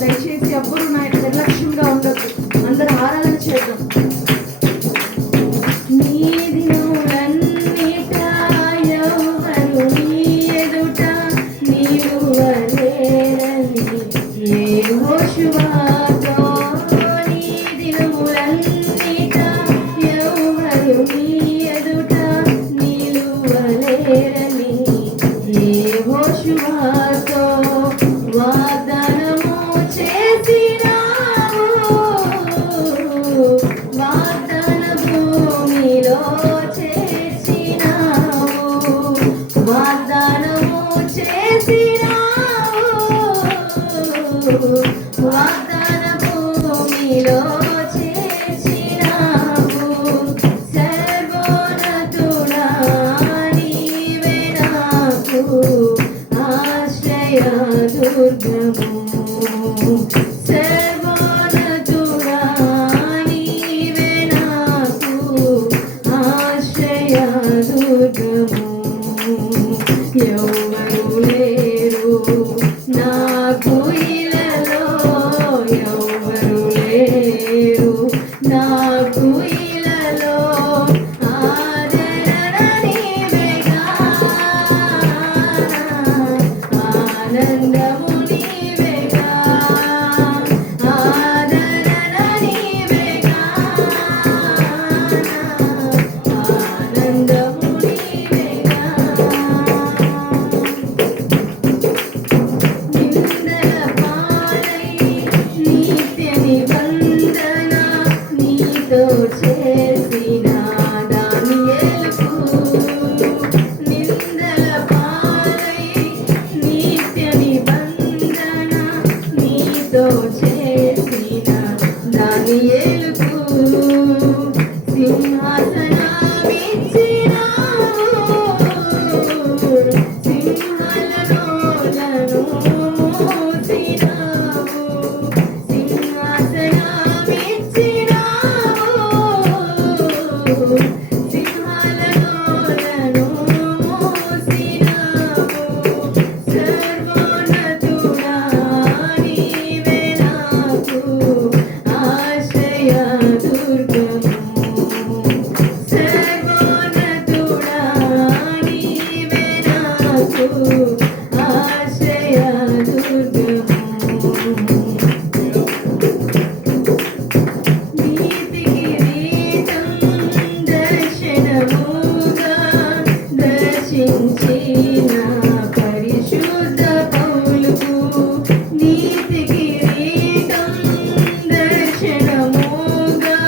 దయచేసి ఎవ్వరు నా నిర్లక్ష్యంగా ఉండదు. అందరూ ఆరాధన చేద్దాం. వాగ్దాన భూమిలో చేర్చినావు. సర్వోన్నతుడా నీవే నాకు ఆశ్రయ దుర్గము. సర్వోన్నతుడా నీవే నాకు ఆశ్రయ దుర్గము. ఎవరు లేరు నాకు ఇలలో, ఎవరు లేరు నాకు ఇలలో. ఆదరణ నీవేగా, ఆనందము నీవేగా, ఆదరణ నీవేగా, ఆనందము నీవేగా. నిందల పాలై నిత్య నిబంధన నీతో చేసిన దానియేలుకు. నిందల పాలై నిత్య నిబంధన నీతో చేసిన దానియేలుకు. సింహాసనమిచ్చినావు, సింహాల నోలను మూసినావు. సింహాసనమిచ్చినావు, సింహాల నోలను మూసినావు. సర్వోన్నతుడా నీవే నాకు ఆశ్రయ దుర్గము. సర్వోన్నతుడా నీవే నాకు ఆశ్రయ దుర్గము. నీతి కిరీటం దర్శనముగా దర్శించిన పరిశుద్ధ పౌలుకు. నీతి కిరీటం దర్శనముగా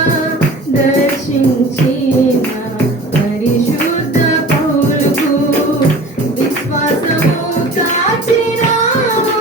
దర్శించిన పరిశుద్ధ పౌలుకు. విశ్వాసము కాచినావు,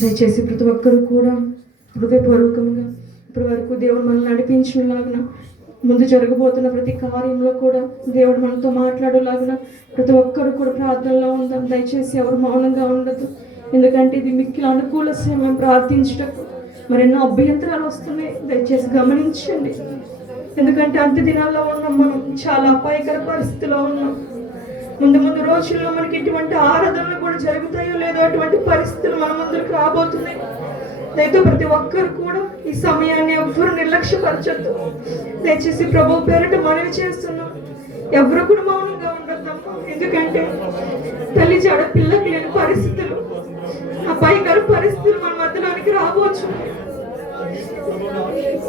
దయచేసి ప్రతి ఒక్కరూ కూడా హృదయపూర్వకంగా ఇప్పటి వరకు దేవుడు మనల్ని నడిపించేలాగున, ముందు జరగబోతున్న ప్రతి కార్యంలో కూడా దేవుడు మనతో మాట్లాడేలాగున ప్రతి ఒక్కరు కూడా ప్రార్థనలో ఉందాం. దయచేసి ఎవరు మౌనంగా ఉండదు. ఎందుకంటే ఇది మిక్కిలి అనుకూల సమయం ప్రార్థించటకు. మరెన్నో అభ్యంతరాలు వస్తున్నాయి, దయచేసి గమనించండి. ఎందుకంటే అంత్య దినాల్లో ఉన్నాం, మనం చాలా అపాయకర పరిస్థితిలో ఉన్నాం. ముందు ముందు రోజుల్లో మనకి ఇటువంటి ఆరాధనలు కూడా జరుగుతాయో లేదో అటువంటి పరిస్థితులు మన ముందుకు రాబోతున్నాయి. దయతో ప్రతి ఒక్కరు కూడా ఈ సమయాన్ని ఎవ్వరు నిర్లక్ష్యపరచొద్దు. దయచేసి ప్రభు పేరిట మనవి చేస్తున్నాం, ఎవరు కూడా మౌనంగా ఉండొద్దమ్మా. ఎందుకంటే తల్లి జాడ పిల్లకి లేని పరిస్థితులు, అపాయకర పరిస్థితులు మన మధ్యలోనికి రావచ్చు.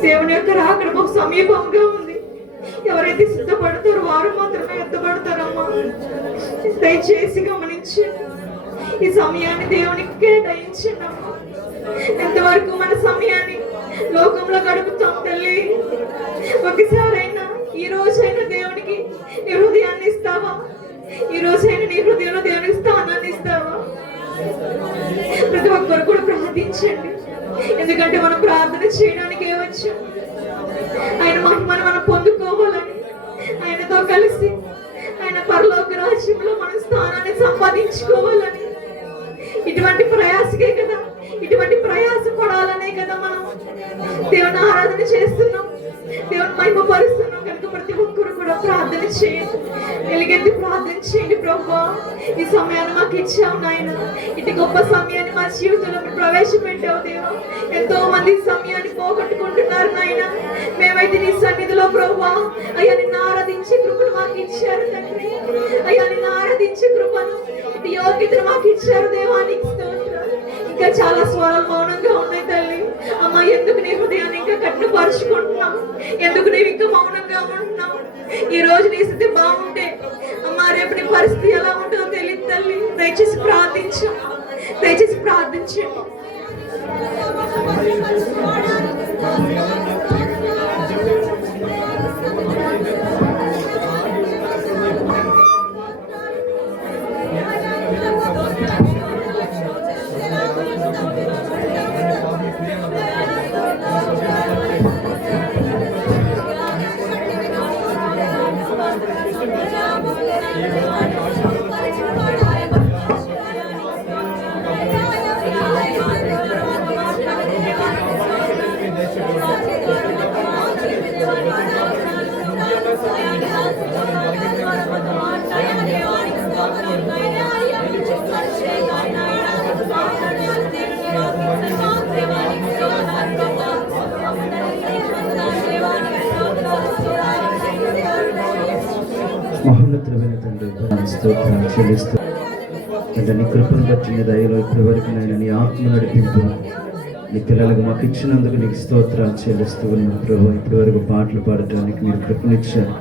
దేవుని యొక్క రాకడ బహు సమీపంగా ఉంది. ఎవరైతే సిద్ధపడతారో వారు మాత్రమే ఎత్తబడతారమ్మా. దయచేసి గమనించండి, ఈ సమయాన్ని దేవునికి కేటాయించండి అమ్మా. ఎంతవరకు మన సమయాన్ని లోకంలో గడుపుతాం తల్లి? ఒకసారైనా ఈ రోజైనా దేవునికి నీ హృదయాన్ని ఇస్తావా? ఈ రోజైనా నీ హృదయంలో దేవునికి స్థానాన్ని ఇస్తావా? ప్రతి ఒక్కరు కూడా ప్రార్థించండి. ఎందుకంటే మనం ప్రార్థన చేయడానికి వచ్చాం, ఆయన మహిమను మనం పొందుకోవాలని, ఆయనతో కలిసి ఆయన పరలోక రాజ్యంలో మన స్థానాన్ని సంపాదించుకోవాలని. ఇటువంటి ప్రయాసకే కదా, ఇటువంటి ప్రయాస పడాలనే కదా మనం దేవుని ఆరాధన చేస్తున్నాం, దేవుని మహిమ పరుస్తున్నాం. కనుక ప్రతి ఒక్కరు కూడా ప్రార్థన చేయండి, వెలిగెత్తి ప్రార్థన చేయండి. ప్రభువా, ఈ సమయాన్ని మాకు ఇచ్చావు నాయన, ఇటు గొప్ప సమయాన్ని మా జీవితంలో ప్రవేశపెట్టావు దేవా. ఎంతో మంది సమయాన్ని పోగొట్టుకుంటున్నారు నాయన. మేమైతే నీ సన్నిధిలో ప్రభువా అయ్యా నిన్ను ఆరాధించే కృపను మాకు ఇచ్చారు తండ్రి. అయ్యా నిన్ను ఆరాధించే కృపను, ఇటు యోగ్యతను మాకు ఇచ్చారు దేవానికి స్తోత్రాలు. ఇంకా చాలా స్వరాలు మౌనంగా ఉన్నాయి తల్లి. అమ్మ, ఎందుకు నీ హృదయాన్ని ఇంకా కట్టుపరుచుకుంటున్నావు? ఎందుకు నీవు ఇంకా మౌనంగా ఉంటున్నావు? ఈ రోజు నీ స్థితి బాగుంటే అమ్మ, రేపు నీ పరిస్థితి ఎలా ఉంటుందో తెలియదు తల్లి. దయచేసి ప్రార్థించు, దయచేసి ప్రార్థించండి. మహోన్నతులైన తండ్రి, స్తోత్రాలు చెల్లిస్తూ అంటే నీ కృపను బట్టి నీ దయలో ఇప్పటి వరకు నేను నీ ఆత్మ నడిపింపు నీ పిల్లలకు మాకు ఇచ్చినందుకు నీకు స్తోత్రాలు చెల్లిస్తూ ఉన్నాను ప్రభు. ఇప్పటి వరకు పాటలు పాడటానికి మీరు కృపనిచ్చారు.